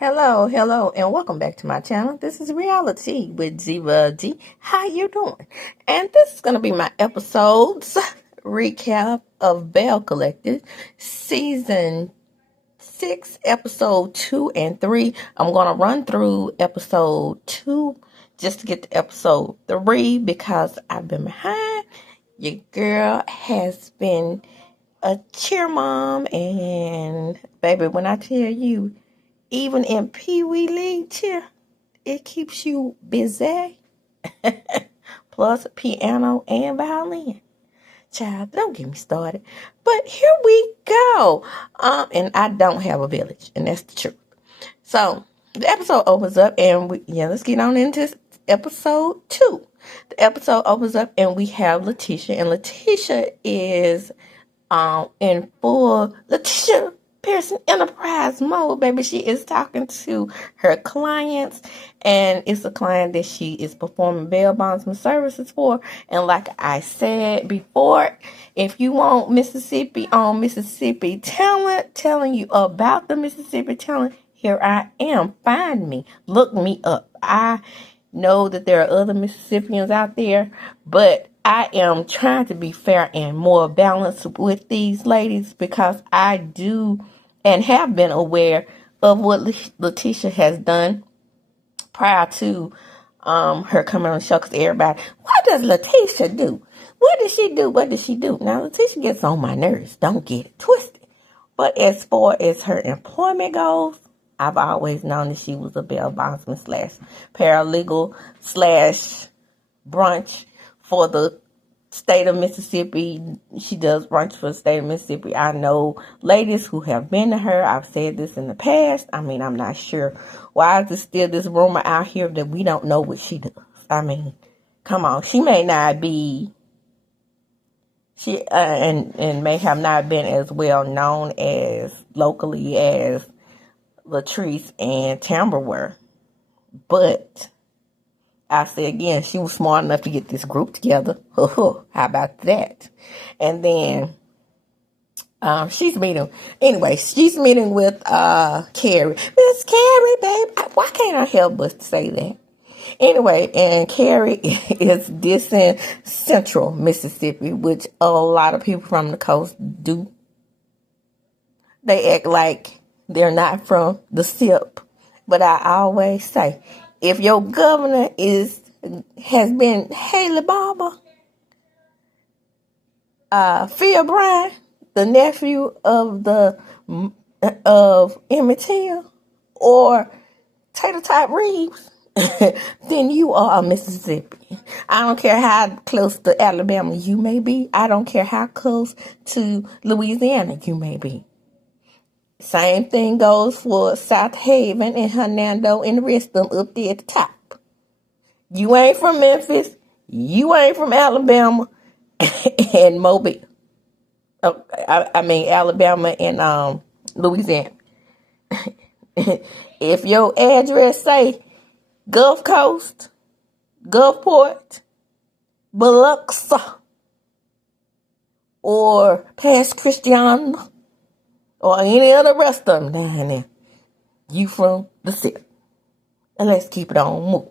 Hello, and welcome back to my channel. This is Reality with Ziva D. How you doing? And this is going to be my episodes recap of Belle Collected Season 6, Episode 2 and 3. I'm going to run through Episode 2 just to get to Episode 3 because I've been behind. Your girl has been a cheer mom, and baby, when I tell you, even in Pee Wee League cheer, it keeps you busy. Plus piano and violin. Child, don't get me started. But here we go. And I don't have a village, and that's the truth. So the episode opens up, and let's get on into episode 2. The episode opens up, and we have Letitia, and Letitia is in full Letitia Pearson enterprise mode, baby. She is talking to her clients, and it's a client that she is performing bail bondsman services for. And like I said before, if you want Mississippi on Mississippi talent, telling you about the Mississippi talent, here I am. Find me. Look me up. I know that there are other Mississippians out there, but I am trying to be fair and more balanced with these ladies because I do and have been aware of what Letitia has done prior to her coming on the show. Because everybody, what does Letitia do? What does she do? What does she do? Now, Letitia gets on my nerves. Don't get it twisted. But as far as her employment goes, I've always known that she was a bail bondsman / paralegal / brunch for the state of Mississippi. She does brunch for the state of Mississippi. I know ladies who have been to her. I've said this in the past. I mean, I'm not sure why is there still this rumor out here that we don't know what she does. I mean, come on. She may not be, and may have not been as well known as locally as Latrice and TAMBRA were, but I say again, she was smart enough to get this group together. How about that? And then she's meeting with Carrie. Miss Carrie, babe. Why can't I help but say that? Anyway, and Carrie is dissing Central Mississippi, which a lot of people from the coast do. They act like they're not from the SIP. But I always say, if your governor has been Haley Barber, Phil Bryan, the nephew of Emmett Till, or Tater Tot Reeves, then you are a Mississippi. I don't care how close to Alabama you may be. I don't care how close to Louisiana you may be. Same thing goes for South Haven and Hernando and the rest of them up there at the top. You ain't from Memphis. You ain't from Alabama and Mobile. Oh, I mean Alabama and Louisiana. If your address say Gulf Coast, Gulfport, Biloxi, or past Christiana, or any of the rest of them down there, you from the city. And let's keep it on moving.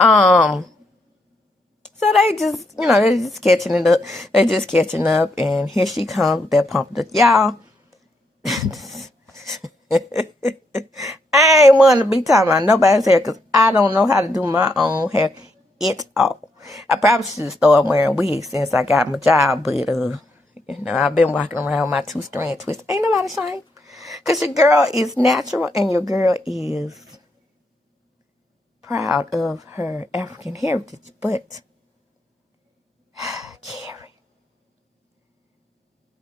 So they're just catching it up. They're just catching up, and here she comes with that pump. Y'all, I ain't want to be talking about nobody's hair because I don't know how to do my own hair at all. I probably should have started wearing wigs since I got my job, but I've been walking around with my 2-strand twist. Ain't nobody ashamed. Because your girl is natural and your girl is proud of her African heritage. But, Carrie.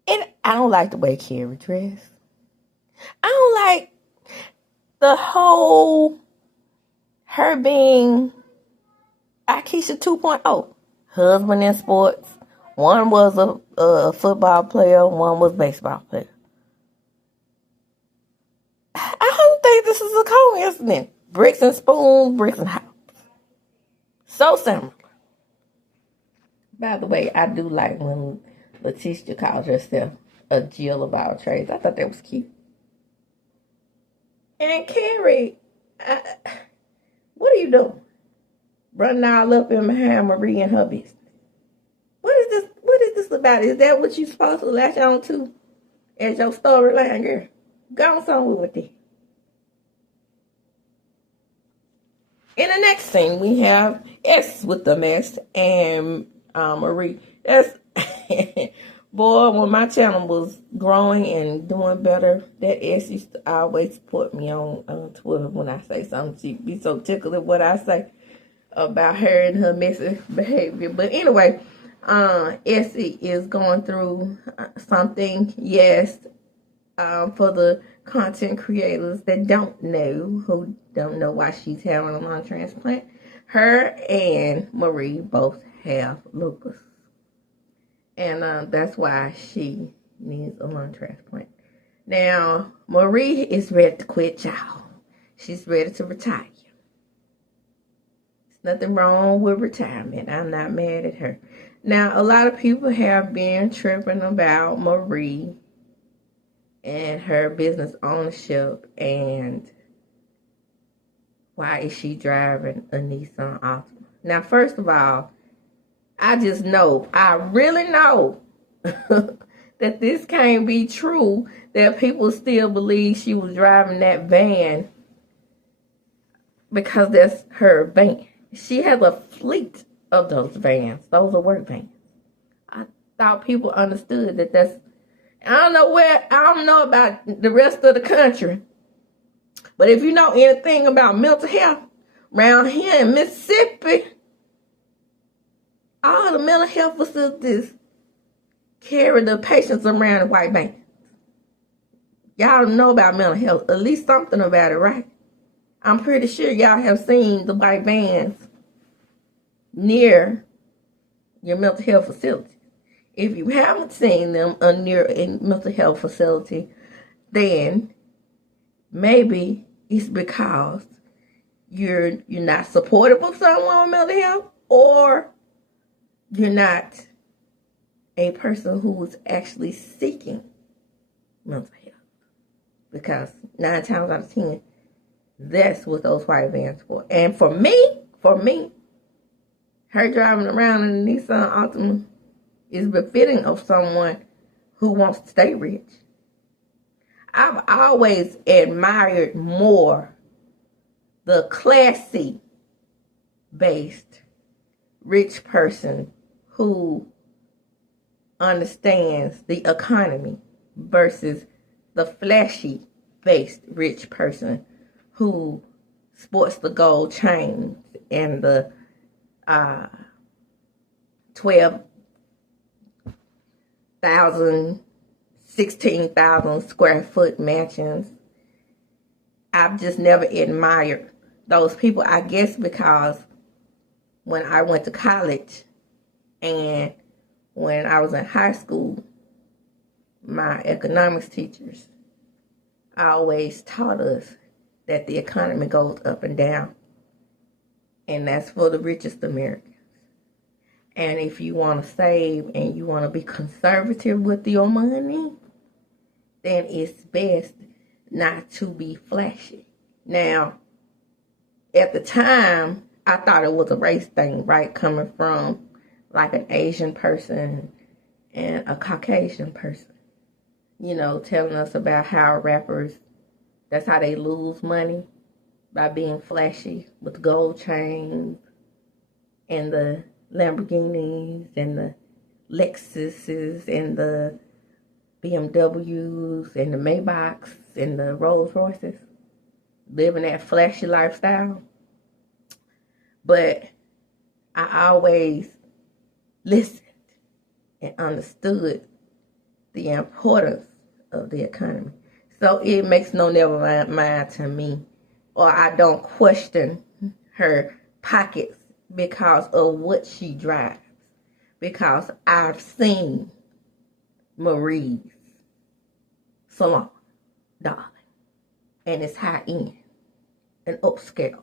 And I don't like the way Carrie dressed. I don't like the whole her being Akeisha 2.0. Husband in sports. One was a football player, one was a baseball player. I don't think this is a coincidence. Bricks and spoons, bricks and house. So similar. By the way, I do like when Letitia calls herself a Jill of all trades. I thought that was cute. And Carrie, what are you doing? Running all up in behind Marie and her business. What is this? What is this about? Is that what you supposed to latch on to as your storyline, girl? Go on somewhere with it. In the next scene, we have S with the mess and Marie. That's boy. When my channel was growing and doing better, that S used to always support me on Twitter when I say something. She'd be so tickled at what I say about her and her messy behavior. But anyway, Essie is going through something. Yes, for the content creators that who don't know why she's having a lung transplant, her and Marie both have lupus. And that's why she needs a lung transplant. Now, Marie is ready to quit, y'all. She's ready to retire. There's nothing wrong with retirement. I'm not mad at her. Now, a lot of people have been tripping about Marie and her business ownership and why is she driving a Nissan Altima. Now, first of all, I really know that this can't be true, that people still believe she was driving that van because that's her van. She has a fleet of those vans. Those are work vans. I thought people understood that that's, I don't know about the rest of the country, but if you know anything about mental health, around here in Mississippi, all the mental health facilities carry the patients around in white vans. Y'all know about mental health, at least something about it, right? I'm pretty sure y'all have seen the white vans near your mental health facility. If you haven't seen them near a mental health facility, then maybe it's because you're not supportive of someone with mental health, or you're not a person who is actually seeking mental health. Because 9 times out of 10, that's what those white vans for. And for me, her driving around in a Nissan Altima is befitting of someone who wants to stay rich. I've always admired more the classy based rich person who understands the economy versus the flashy based rich person who sports the gold chains and the 12,000, 16,000 square foot mansions. I've just never admired those people, I guess, because when I went to college and when I was in high school, my economics teachers always taught us that the economy goes up and down, and that's for the richest Americans. And if you want to save and you want to be conservative with your money, then it's best not to be flashy. Now, at the time, I thought it was a race thing, right? Coming from like an Asian person and a Caucasian person, you know, telling us about how rappers, that's how they lose money, by being flashy with gold chains and the Lamborghinis and the Lexuses and the BMWs and the Maybachs and the Rolls Royces, living that flashy lifestyle. But I always listened and understood the importance of the economy. So it makes no never mind to me, or I don't question her pockets because of what she drives. Because I've seen Marie's salon, darling, and it's high end and upscale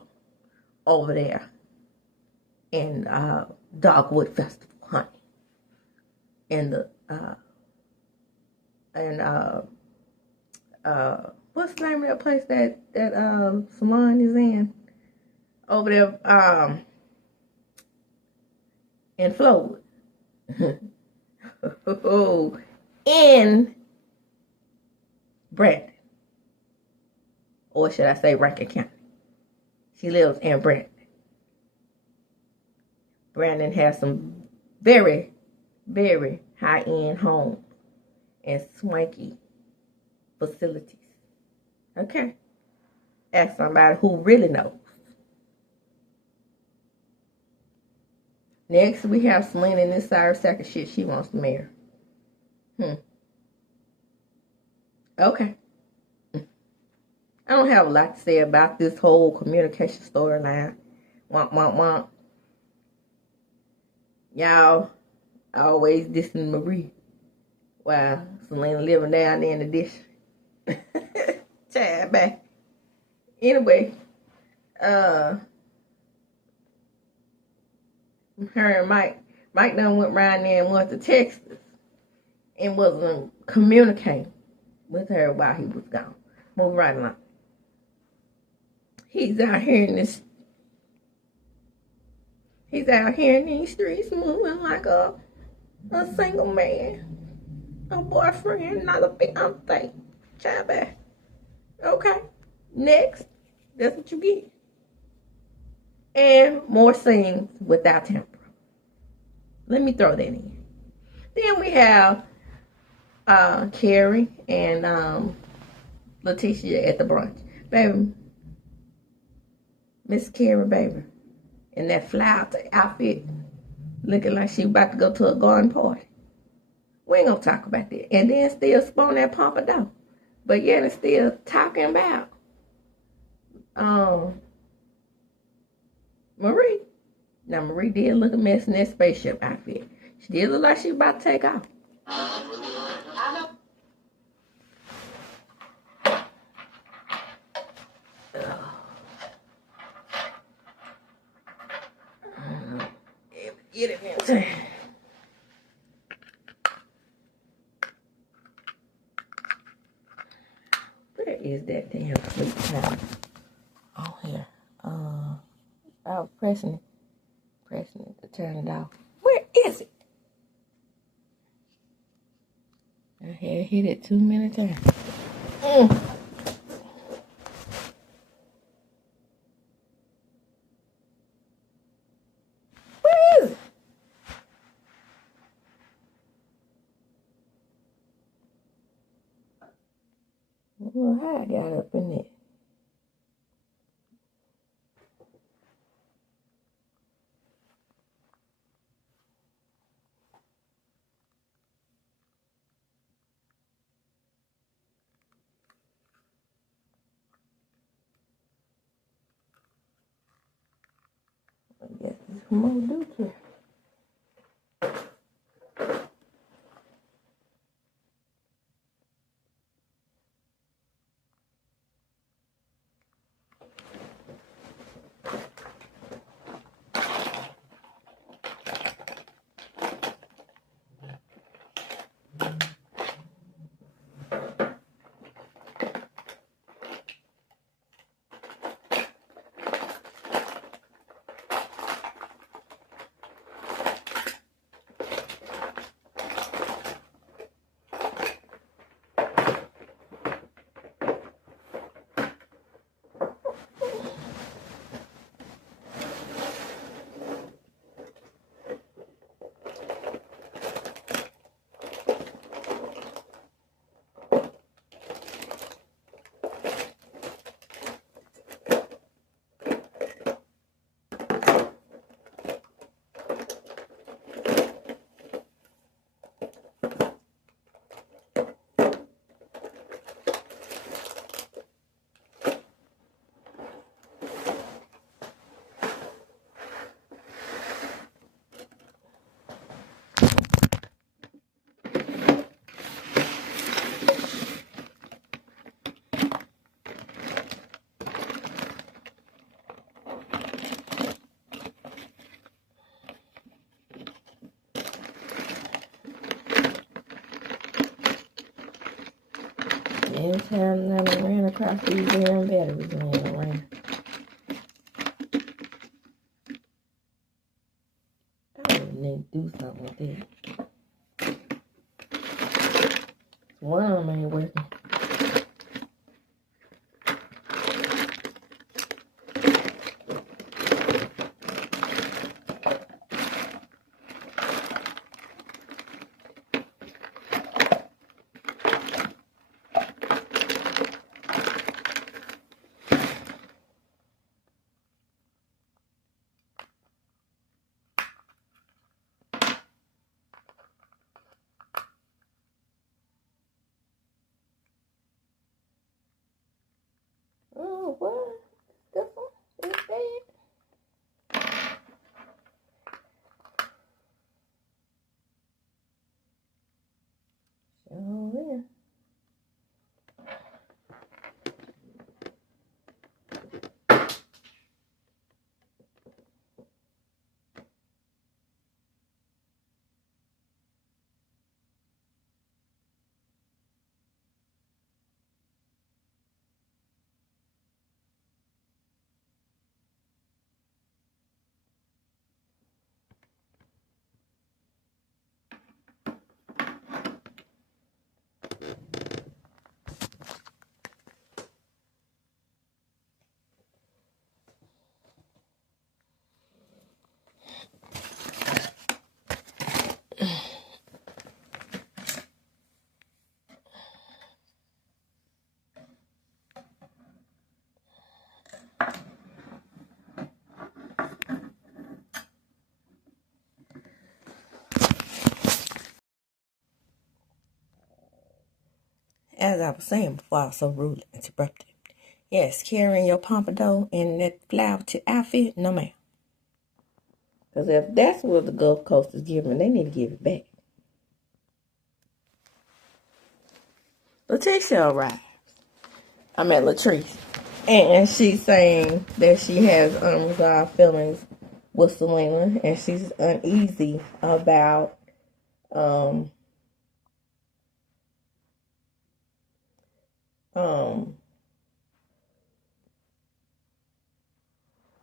over there in Dogwood Festival, honey, in the what's the name of that place that salon is in? Over there, in Florida. In Brandon. Or should I say Rankin County? She lives in Brandon. Brandon has some very, very high-end homes and swanky facilities. Okay? Ask somebody who really knows. Next, we have Selena in this Cyrus sack of shit she wants to marry. Okay. I don't have a lot to say about this whole communication storyline. Womp, womp, womp. Y'all always dissing Marie while Selena living down there in the dish. Child back. Anyway, her and Mike done went around there and went to Texas and wasn't communicating with her while he was gone. Move right along. He's out here in these streets moving like a single man. A boyfriend, not a fiance. Child back. Okay. Next. That's what you get. And more scenes without TAMBRA. Let me throw that in. Then we have Carrie and Letitia at the brunch. Baby. Miss Carrie, baby. In that flower outfit. Looking like she about to go to a garden party. We ain't gonna talk about that. And then still spawn that pompadour. But yet it's still talking about Marie. Now Marie did look a mess in that spaceship outfit. She did look like she about to take off. Get it in. Where is that damn sleep time? Oh, here. I was pressing it to turn it off. Where is it? I had hit it too many times. Where is it? Well, how I got up in it? I guess there's more to do to it. Anytime that I ran across these damn batteries laying around. I really need to do something with this. One of them ain't working. Oh, what? This one is dead. Oh, yeah. As I was saying before, I was so rudely interrupted. Yes, carrying your pompadour in that flowered outfit, no ma'am. Because if that's what the Gulf Coast is giving, they need to give it back. Letitia arrived. I met Latrice. And she's saying that she has unresolved feelings with Selena. And she's uneasy about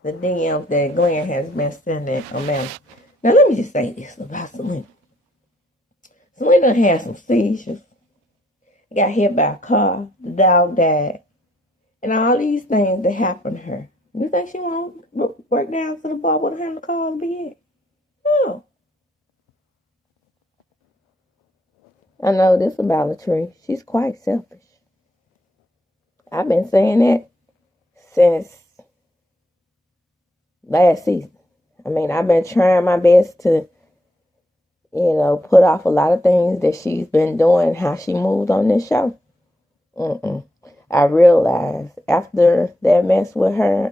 the DMs that Glenn has been sending Amanda. Now, let me just say this about Selena. Selena had some seizures. Got hit by a car. The dog died. And all these things that happened to her. You think she won't work down to the bar with her in the car to be at? No. I know this about Latrice. She's quite selfish. I've been saying that since last season. I mean, I've been trying my best to, put off a lot of things that she's been doing, how she moved on this show. I realized after that mess with her,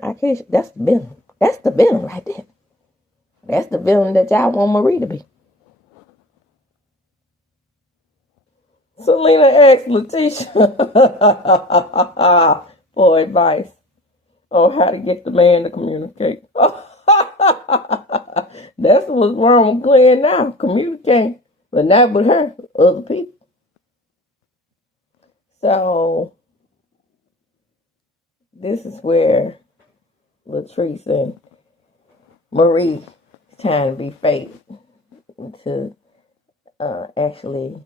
that's the villain. That's the villain right there. That's the villain that y'all want Marie to be. Selena asked Letitia for advice on how to get the man to communicate. That's what's wrong with Glenn now. Communicate. But not with her. Other people. So, this is where Latrice and Marie trying to be fake to actually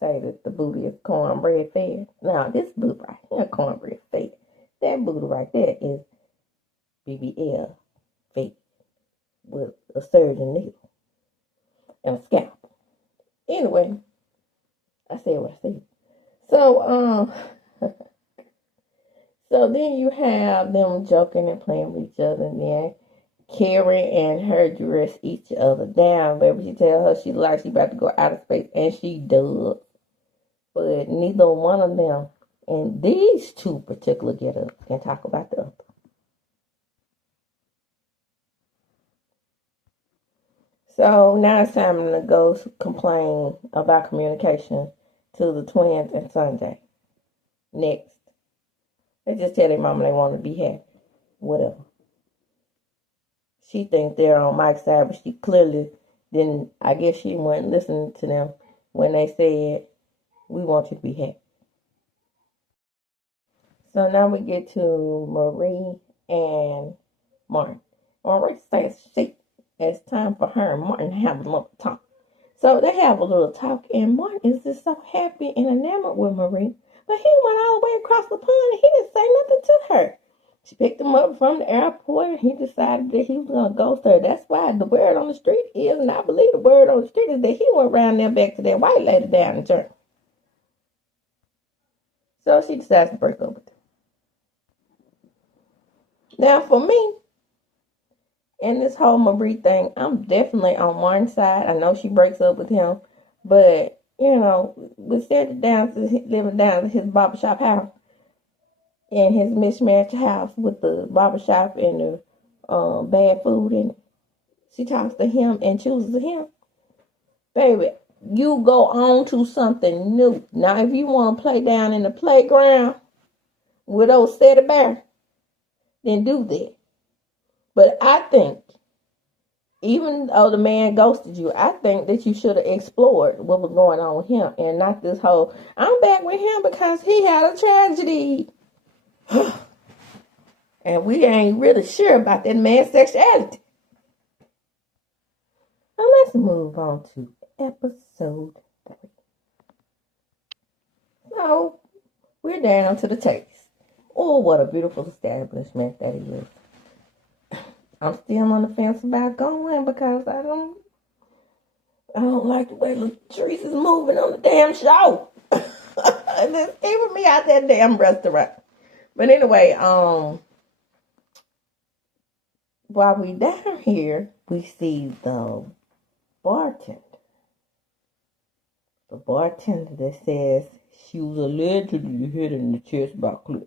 say that the booty is cornbread fed. Now, this booty right here, cornbread fed. That booty right there is BBL fed with a surgeon needle and a scalpel. Anyway, I said what I said. So, so then you have them joking and playing with each other, and then Carrie and her dress each other down. Baby, she tell her she about to go out of space, and she does. But neither one of them in these two particular get-ups can talk about the other. So now it's time to go complain about communication to the twins and Sanjay. Next. They just tell their mama they want to be happy. Whatever. She thinks they're on Mike's side, but she clearly didn't. I guess she wasn't listening to them when they said, we want you to be happy. So now we get to Marie and Martin. Marie says it's time for her and Martin to have a little talk. So they have a little talk, and Martin is just so happy and enamored with Marie. But he went all the way across the pond and he didn't say nothing to her. She picked him up from the airport and he decided that he was going to ghost her. That's why the word on the street is, and I believe the word on the street is that he went around there back to that white lady down in Germany. So she decides to break up with him. Now for me, in this whole Marie thing, I'm definitely on Martin's side. I know she breaks up with him, but we settled down to living down at his barbershop house, in his mismatched house with the barbershop and the bad food, and she talks to him and chooses him. Baby, you go on to something new. Now, if you want to play down in the playground with old Teddy Bear, then do that. But I think, even though the man ghosted you, I think that you should have explored what was going on with him and not this whole, I'm back with him because he had a tragedy. And we ain't really sure about that man's sexuality. Now let's move on to episode 3. So we're down to the taste. Oh, what a beautiful establishment that is. I'm still on the fence about going because I don't like the way Latrice is moving on the damn show. It's keeping me out that damn restaurant. But anyway, while we down here, we see the bartender. The bartender that says she was allegedly hit in the chest by Cliff.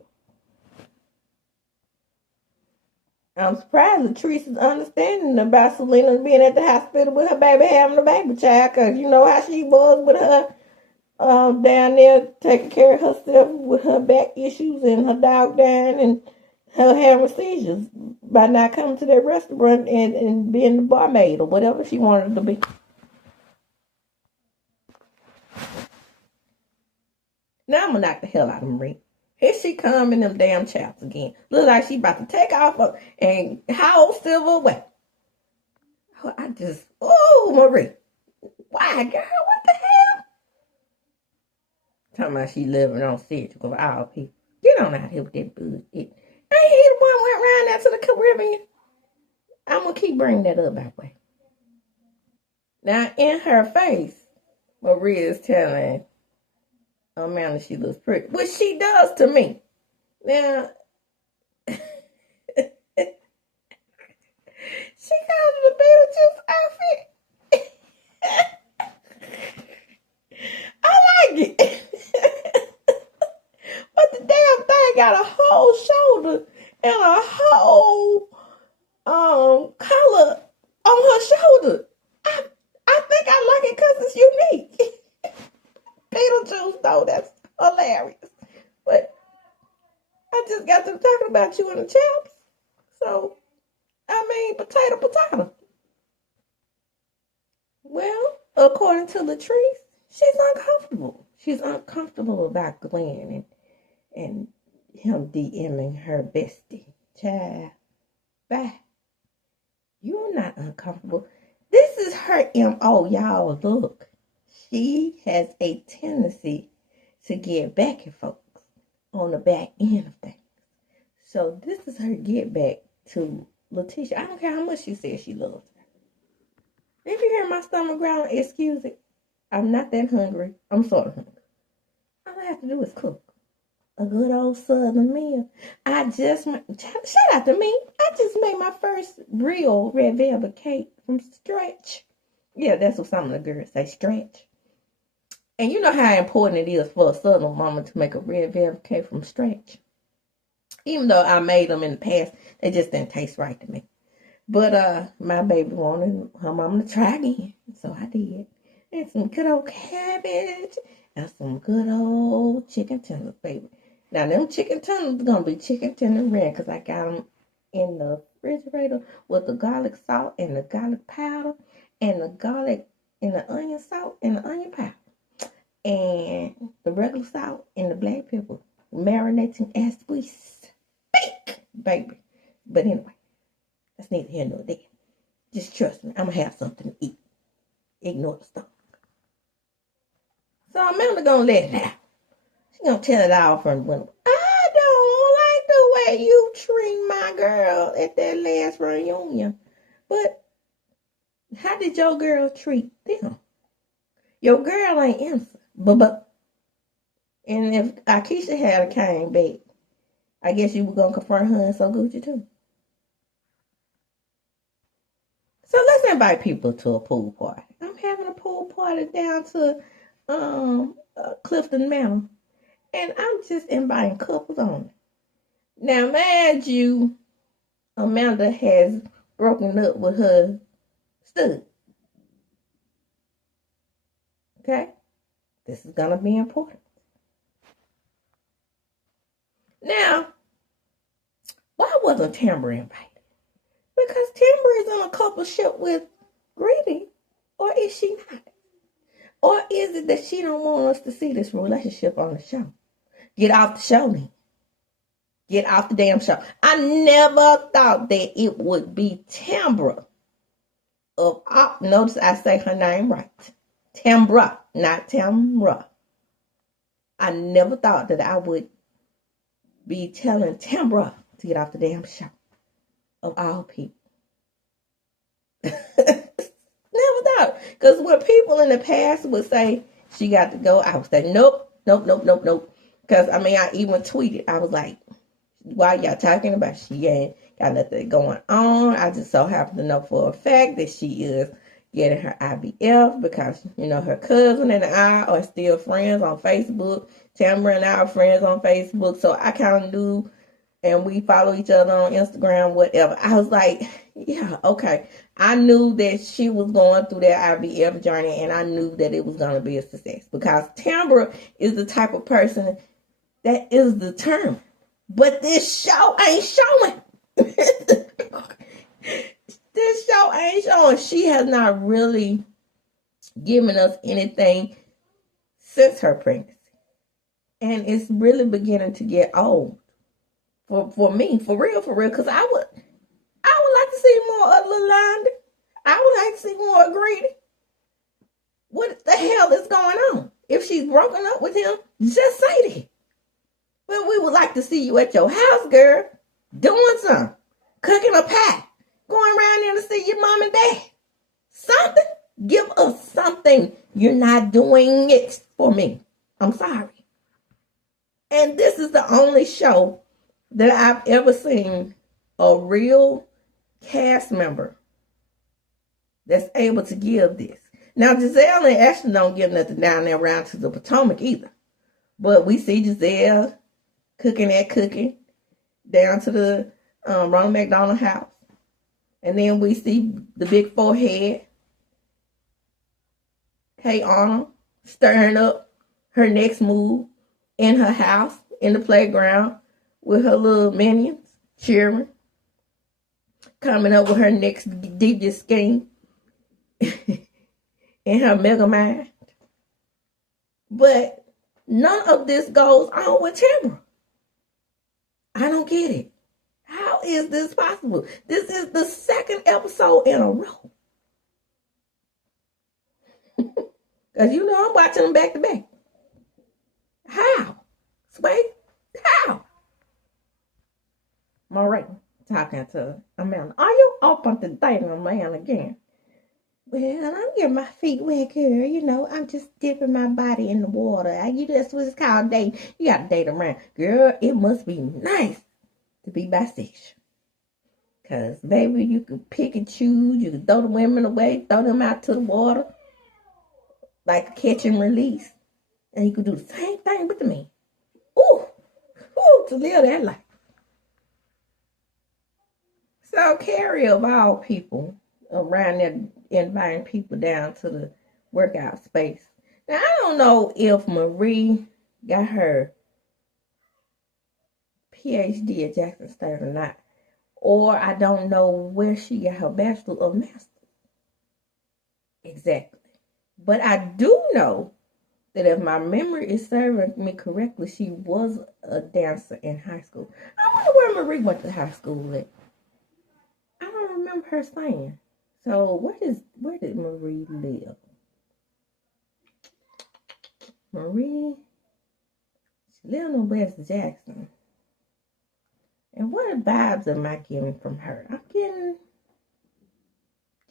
I'm surprised Latrice is understanding about Selena being at the hospital with her baby having a baby child, because you know how she was with her down there taking care of herself with her back issues and her dog dying and her having seizures by not coming to that restaurant and being the barmaid or whatever she wanted to be. Now I'm gonna knock the hell out of Marie. Here she come in them damn chaps again. Look like she about to take off and howl Silver away. Marie. Why, girl? What the hell? Talking about she living on CEDRIC of all people. Get on out here with that bullshit. Ain't he the one went around there to the Caribbean? I'm gonna keep bringing that up, by the way. Now, in her face, Marie is telling Amanda she looks pretty, which she does to me. Now, she calls it a Beetlejuice outfit. I like it. But the damn thing got a whole shoulder and a whole collar on her shoulder. I think I like it because it's unique. Beetlejuice, though, that's hilarious. But I just got them talking about you in the chaps. So, I mean, potato. Well, according to Latrice, she's uncomfortable. She's uncomfortable about Glenn and him DMing her bestie. Child, bye. You're not uncomfortable. This is her MO, y'all. Look, she has a tendency to get back at folks on the back end of things. So this is her get back to Letitia. I don't care how much she says she loves her. If you hear my stomach growling, excuse it. I'm not that hungry. I'm sort of hungry. All I have to do is cook a good old southern meal. Shout out to me. I just made my first real red velvet cake from scratch. Yeah, that's what some of the girls say, stretch. And you know how important it is for a southern mama to make a red velvet cake from scratch. Even though I made them in the past, they just didn't taste right to me. But my baby wanted her mama to try again, so I did. And some good old cabbage and some good old chicken tenders, baby. Now, them chicken tenders gonna be chicken tender red because I got them in the refrigerator with the garlic salt and the garlic powder and the garlic and the onion salt and the onion powder and the regular salt and the black pepper. marinating as we speak, baby. But anyway, that's neither here nor there. Just trust me, I'm gonna have something to eat. Ignore the stuff. So Amanda gonna let it out. She gonna tell it all from when I don't like the way you treat my girl at that last reunion. But how did your girl treat them? Your girl ain't answer. But and if Akeisha had came back, I guess you were gonna confront her and so Gucci too. So let's invite people to a pool party. I'm having a pool party down to Clifton Manor. And I'm just inviting couples on it. Now, mind you, Amanda has broken up with her stud. Okay? This is going to be important. Now, why wasn't TAMBRA invited? Because TAMBRA is in a coupleship with Greedy, or is she not? Or is it that she don't want us to see this relationship on the show? Get off the show, then. Get off the damn show. I never thought that it would be TAMBRA. Notice I say her name right. TAMBRA, not TAMBRA. I never thought that I would be telling TAMBRA to get off the damn show. Of all people. Never thought. Because when people in the past would say she got to go, I would say, nope. Because, I even tweeted. I was like, why y'all talking about she ain't got nothing going on? I just so happen to know for a fact that she is getting her IVF because, her cousin and I are still friends on Facebook. TAMBRA and I are friends on Facebook. So I kind of knew, and we follow each other on Instagram, whatever. I was like, yeah, okay. I knew that she was going through that IVF journey, and I knew that it was going to be a success because TAMBRA is the type of person that is determined. But this show ain't showing. This show ain't showing. She has not really given us anything since her pregnancy. And it's really beginning to get old. For me, for real, because I would like to see more of Lalonda. I would like to see more of Greedy. What the hell is going on? If she's broken up with him, just say that. But we would like to see you at your house, girl, doing something, cooking a pie, going around there to see your mom and dad. Something. Give us something. You're not doing it for me. I'm sorry. And this is the only show that I've ever seen a real cast member that's able to give this. Now, Giselle and Ashley don't give nothing down there around to the Potomac either. But we see Giselle cooking down to the Ronald McDonald house. And then we see the big forehead, Kay Arnold, stirring up her next move in her house, in the playground, with her little minions, cheering, coming up with her next devious scheme in her mega mind. But none of this goes on with TAMBRA. I don't get it. How is this possible? This is the second episode in a row. Because I'm watching them back to back. How? Sway? How? Maureen talking to Amanda. Are you open to dating a man again? Well, I'm getting my feet wet, girl. I'm just dipping my body in the water. That's what it's called dating. You got to date around. Girl, it must be nice to be bisexual. Because, baby, you can pick and choose. You can throw the women away, throw them out to the water. Like a catch and release. And you can do the same thing with the men. Ooh, to live that life. So, Carrie, of all people, around there inviting people down to the workout space. Now, I don't know if Marie got her PhD at Jackson State or not. Or I don't know where she got her bachelor or master. Exactly. But I do know that if my memory is serving me correctly, she was a dancer in high school. I wonder where Marie went to high school with. I don't remember her saying. So where did Marie live? Marie, she lived in West Jackson. And what vibes am I getting from her? I'm getting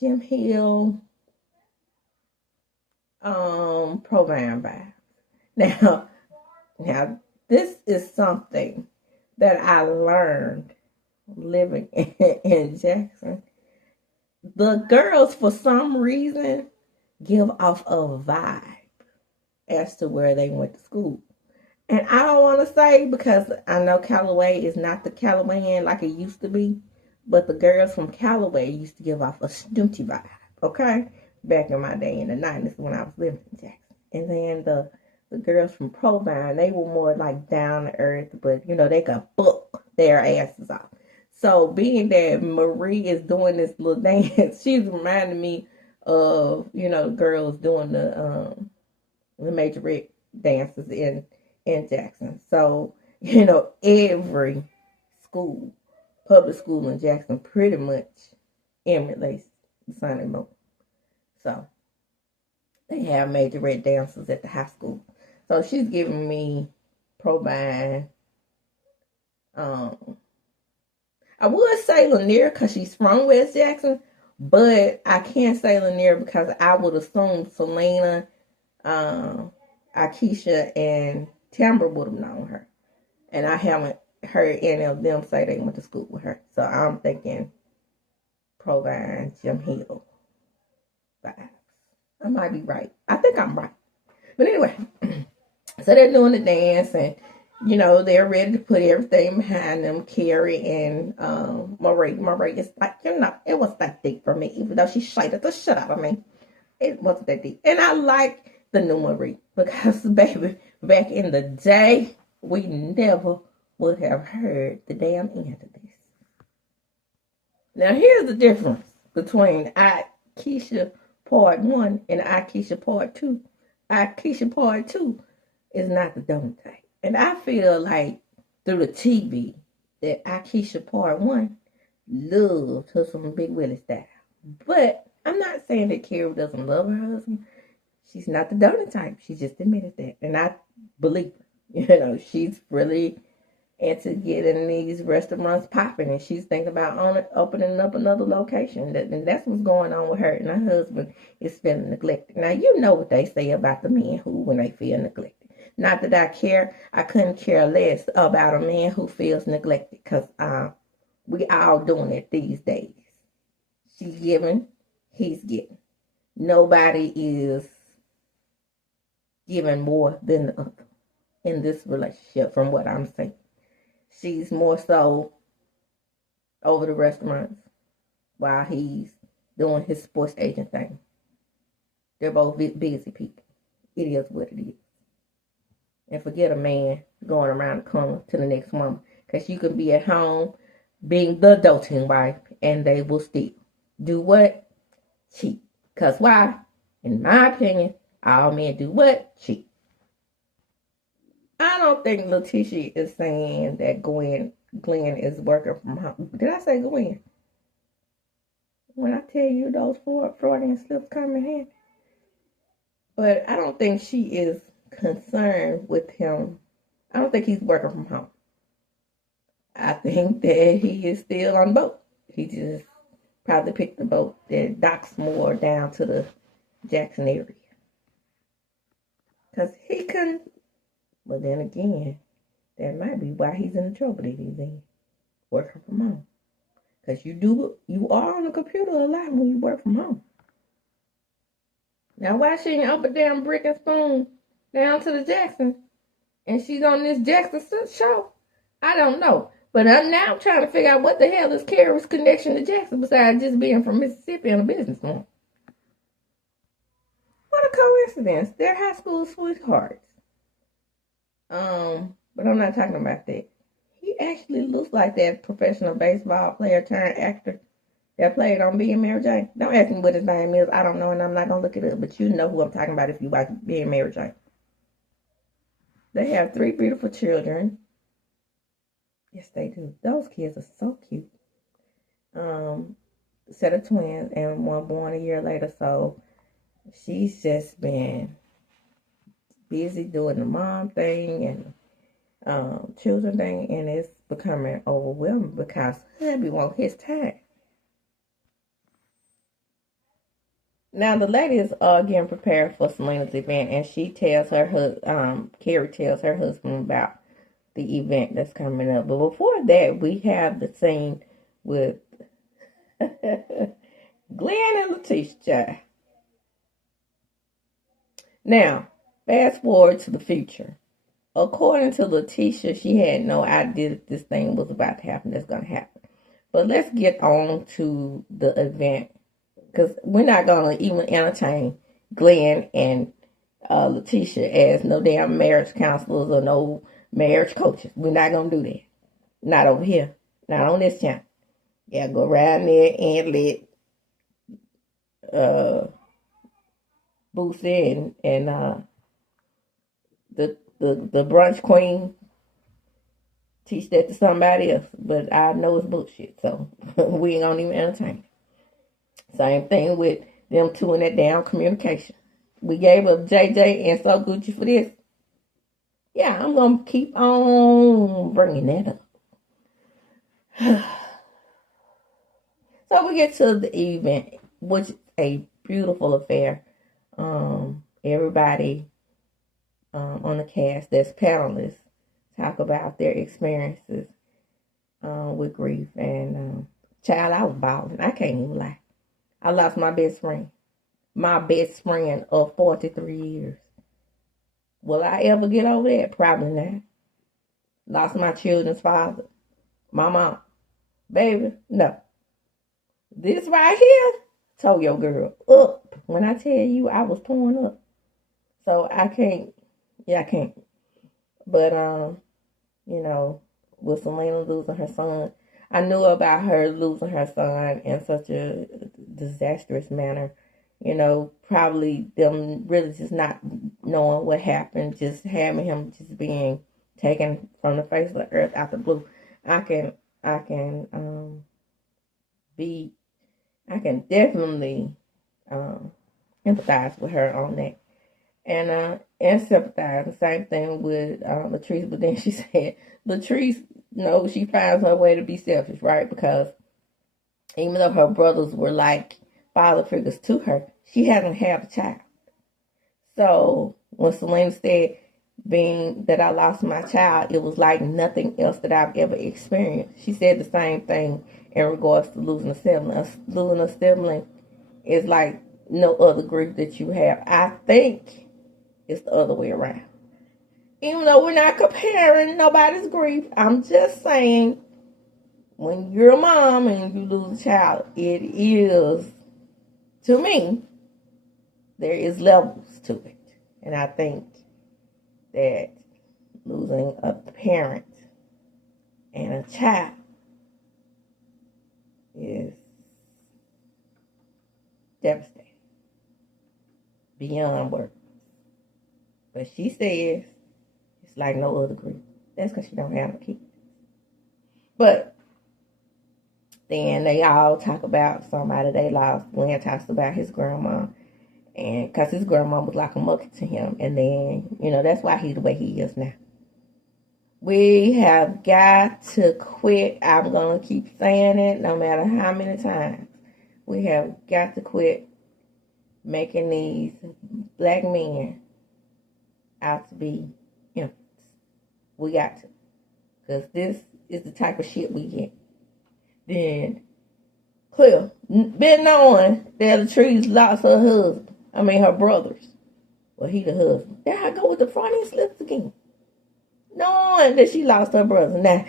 Jim Hill, Provine vibes. Now this is something that I learned living in Jackson. The girls, for some reason, give off a vibe as to where they went to school. And I don't want to say, because I know Callaway is not the Callawayan like it used to be, but the girls from Callaway used to give off a snooty vibe, okay? Back in my day in the 90s when I was living in Jackson. And then the girls from Provine, they were more like down to earth, but you know, they could book their asses off. So being that Marie is doing this little dance, she's reminding me of, you know, girls doing the majorette dances in Jackson. So, you know, every school, public school in Jackson pretty much emulates Sunday Moon. So they have majorette dances at the high school. So she's giving me Provine. I would say Lanier because she's from West Jackson, but I can't say Lanier because I would assume Selena, Akeisha, and TAMBRA would have known her. And I haven't heard any of them say they went to school with her. So I'm thinking Provine, Jim Hill vibes. I might be right. I think I'm right. But anyway, so they're doing the dance and, you know, they're ready to put everything behind them. Carrie and Marie. Marie is like, you know, it wasn't that deep for me, even though she shited the shit out of me. It wasn't that deep. And I like the new Marie because, baby, back in the day, we never would have heard the damn end of this. Now, here's the difference between Akeisha Part 1 and Akeisha Part 2. Akeisha Part 2 is not the donut type. And I feel like through the TV that Akeisha Part 1 loved her some Big Willie style. But I'm not saying that Carrie doesn't love her husband. She's not the donut type. She just admitted that. And I believe her. You know, she's really into getting these restaurants popping. And she's thinking about opening up another location. And that's what's going on with her. And her husband is feeling neglected. Now, you know what they say about the men who, when they feel neglected. Not that I care. I couldn't care less about a man who feels neglected. Because we all doing it these days. She's giving. He's getting. Nobody is giving more than the other in this relationship, from what I'm saying. She's more so over the restaurants while he's doing his sports agent thing. They're both busy people. It is what it is. And forget a man going around the corner to the next woman. Because you can be at home being the doting wife and they will still do what? Cheat. Because why? In my opinion, all men do what? Cheat. I don't think Letitia is saying that Glenn is working from home. Did I say Glenn? When I tell you those Freudian slips come in handy. But I don't think she is concerned with him. I don't think he's working from home. I think that he is still on the boat. He just probably picked the boat that docks more down to the Jackson area. Because he couldn't. But then again, that might be why he's in the trouble that he's in. Working from home. Because you are on the computer a lot when you work from home. Now, why she ain't up a damn brick and spoon down to the Jackson and she's on this Jackson show? I don't know. But I'm now trying to figure out what the hell is Carrie's connection to Jackson besides just being from Mississippi and a businesswoman. What a coincidence. They're high school sweethearts. But I'm not talking about that. He actually looks like that professional baseball player turned actor that played on Being Mary Jane. Don't ask me what his name is. I don't know, and I'm not going to look it up. But you know who I'm talking about if you watch Being Mary Jane. They have 3 beautiful children. Yes, they do. Those kids are so cute. Set of twins and one born a year later. So she's just been busy doing the mom thing and children thing, and it's becoming overwhelming because hubby wants his time. Now the lady is getting prepared for Selena's event, and she tells Carrie tells her husband about the event that's coming up. But before that, we have the scene with Glenn and TISHA. Now, fast forward to the future. According to TISHA, she had no idea that this thing was about to happen, that's going to happen. But let's get on to the event, because we're not going to even entertain Glenn and TISHA as no damn marriage counselors or no marriage coaches. We're not going to do that. Not over here. Not on this channel. Yeah, go around there and let Boosie and the brunch queen teach that to somebody else. But I know it's bullshit, so we ain't gonna even entertain it. Same thing with them two in that damn communication. We gave up JJ and So Gucci for this. Yeah, I'm gonna keep on bringing that up. So we get to the event, which is a beautiful affair. Everybody on the cast that's panelists talk about their experiences with grief. And child, I was bawling. I can't even lie. I lost my best friend. My best friend of 43 years. Will I ever get over that? Probably not. Lost my children's father. My mom. Baby, no. This right here told your girl up. When I tell you I was torn up. So I can't. Yeah, I can't. But, you know, with Selena losing her son, I knew about her losing her son in such a disastrous manner. You know, probably them really just not knowing what happened, just having him just being taken from the face of the earth out the blue. I can definitely empathize with her on that. And sympathize. The same thing with Latrice, but then she said Latrice, she finds her way to be selfish, right? Because even though her brothers were like father figures to her, she hasn't had a child. So when Selena said, being that I lost my child, it was like nothing else that I've ever experienced. She said the same thing in regards to losing a sibling. Losing a sibling is like no other grief that you have. I think it's the other way around. Even though we're not comparing nobody's grief, I'm just saying, when you're a mom and you lose a child, it is, to me, there is levels to it. And I think that losing a parent and a child is devastating, beyond words. But she says it's like no other grief. That's because she don't have no kids. But then they all talk about somebody they lost. Glenn talks about his grandma, and because his grandma was like a mother to him. And then, that's why he's the way he is now. We have got to quit. I'm going to keep saying it no matter how many times. We have got to quit making these black men out to be infants. We got to. Because this is the type of shit we get. Then, clear. Been knowing that Latrice lost her husband. Her brothers. Well, he the husband. There I go with the Freudian slips again. Knowing that she lost her brother. Now,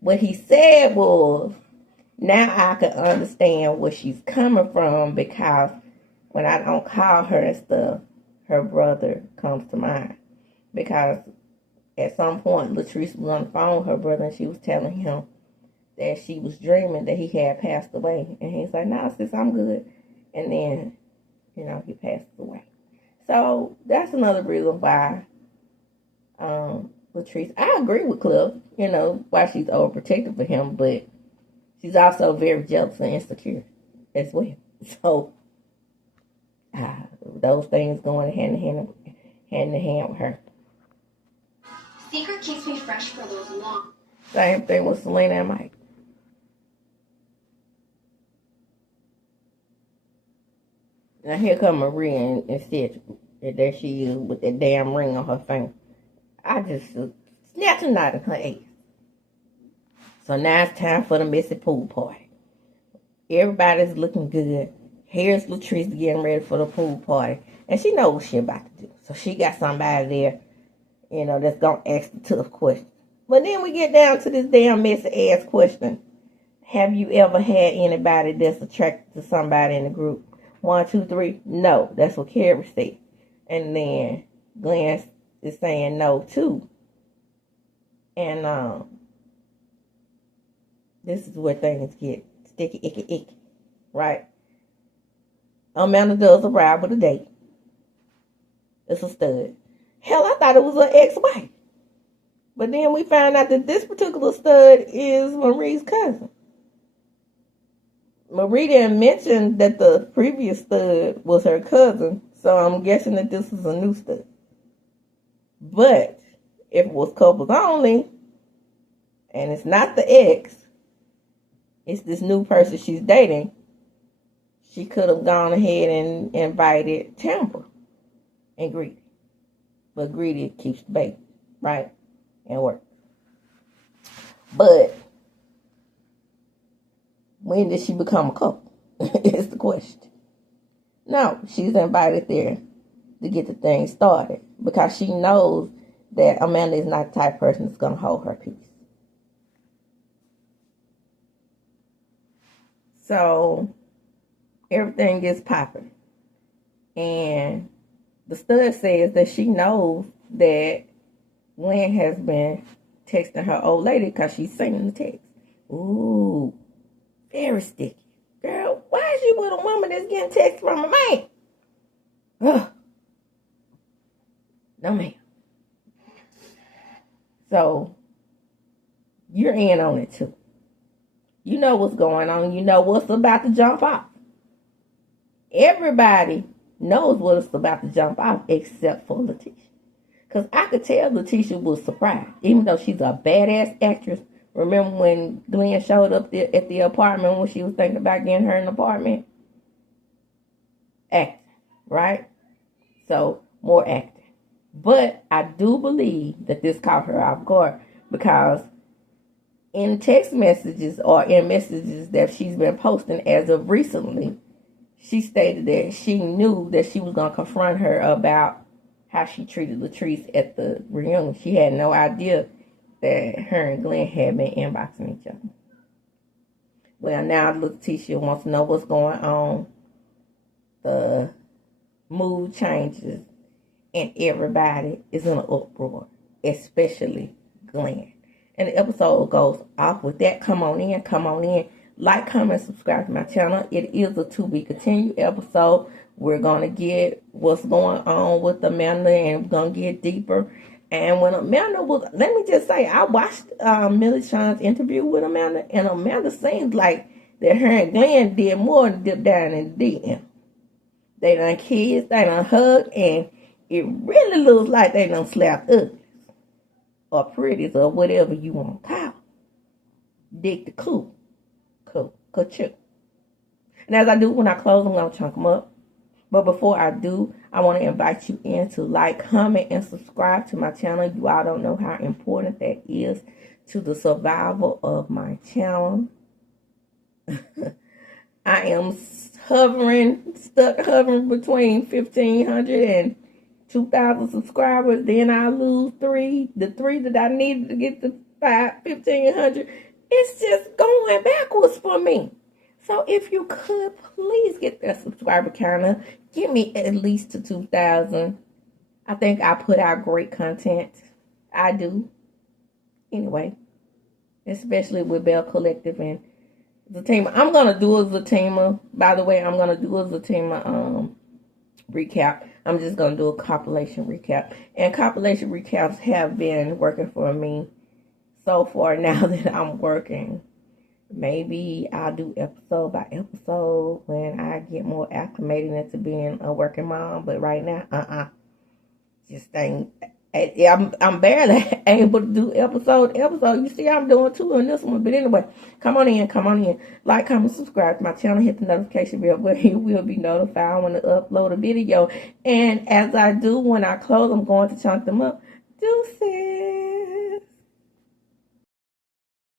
what he said was, now I can understand where she's coming from, because when I don't call her and stuff, her brother comes to mind. Because at some point, Latrice was on the phone with her brother, and she was telling him that she was dreaming that he had passed away. And he's like, "No, sis, I'm good." And then he passes away. So that's another reason why Latrice, I agree with Cliff, why she's overprotective for him, but she's also very jealous and insecure as well. So those things going hand in hand with her. Secret keeps me fresh for those long. Same thing with Selena and Mike. Now here come Maria and Cedric. And there she is with that damn ring on her finger. I just snatched a knot in her ass. So now it's time for the messy pool party. Everybody's looking good. Here's Latrice getting ready for the pool party. And she knows what she about to do. So she got somebody there, that's going to ask the tough question. But then we get down to this damn messy ass question. Have you ever had anybody that's attracted to somebody in the group? 1, 2, 3. No. That's what Carrie said. And then Glenn is saying no too. And this is where things get sticky, icky, right? Amanda does arrive with a date. It's a stud. Hell, I thought it was her ex-wife. But then we found out that this particular stud is Marie's cousin. Marie didn't mention that the previous stud was her cousin, so I'm guessing that this is a new stud. But if it was couples only, and it's not the ex, it's this new person she's dating, she could have gone ahead and invited TAMBRA and Greedy. But Greedy keeps the baby, right? And works. But when did she become a couple? Is the question. No, she's invited there to get the thing started because she knows that Amanda is not the type of person that's going to hold her peace. So everything gets popping. And the stud says that she knows that Glenn has been texting her old lady because she's singing the text. Ooh, very sticky. Girl, why is you with a woman that's getting text from a man? Ugh. No, ma'am. So, you're in on it too. You know what's going on. You know what's about to jump off. Everybody knows what's about to jump off except for Letitia. Because I could tell Letitia was surprised. Even though she's a badass actress. Remember when Glenn showed up at the apartment when she was thinking about getting her an apartment? Acting, right? So, more acting. But I do believe that this caught her off guard because in text messages or in messages that she's been posting as of recently, she stated that she knew that she was going to confront her about how she treated Latrice at the reunion. She had no idea that her and Glenn had been inboxing each other. Well, now Letitia wants to know what's going on. The mood changes. And everybody is in an uproar, especially Glenn. And the episode goes off with that. Come on in. Like, comment, subscribe to my channel. It is a to be continued episode. We're going to get what's going on with Amanda and we're going to get deeper. And when Amanda was, let me just say, I watched Millie Sean's interview with Amanda. And Amanda seems like that her and Glenn did more than dip down in the DM. They done kissed, they done hugged, and it really looks like they done slapped uglies or pretties or whatever you want to call. Dick the cool. Ka-choo. And as I do when I close, I'm going to chunk them up. But before I do, I want to invite you in to like, comment, and subscribe to my channel. You all don't know how important that is to the survival of my channel. I am stuck hovering between 1,500 and 2,000 subscribers, then I lose 3. The 3 that I needed to get to 1,500. It's just going backwards for me. So if you could, please get that subscriber counter. Get me at least to 2,000. I think I put out great content. I do. Anyway, especially with Belle Collective and Zatima. I'm going to do a Zatima. By the way, I'm going to do a Zatima recap. I'm just going to do a compilation recap. And compilation recaps have been working for me so far now that I'm working. Maybe I'll do episode by episode when I get more acclimated into being a working mom. But right now, just ain't. I'm barely able to do episode. You see, I'm doing two on this one. But anyway, come on in. Like, comment, subscribe to my channel. Hit the notification bell where you will be notified when I upload a video. And as I do when I close, I'm going to chunk them up. Deuces.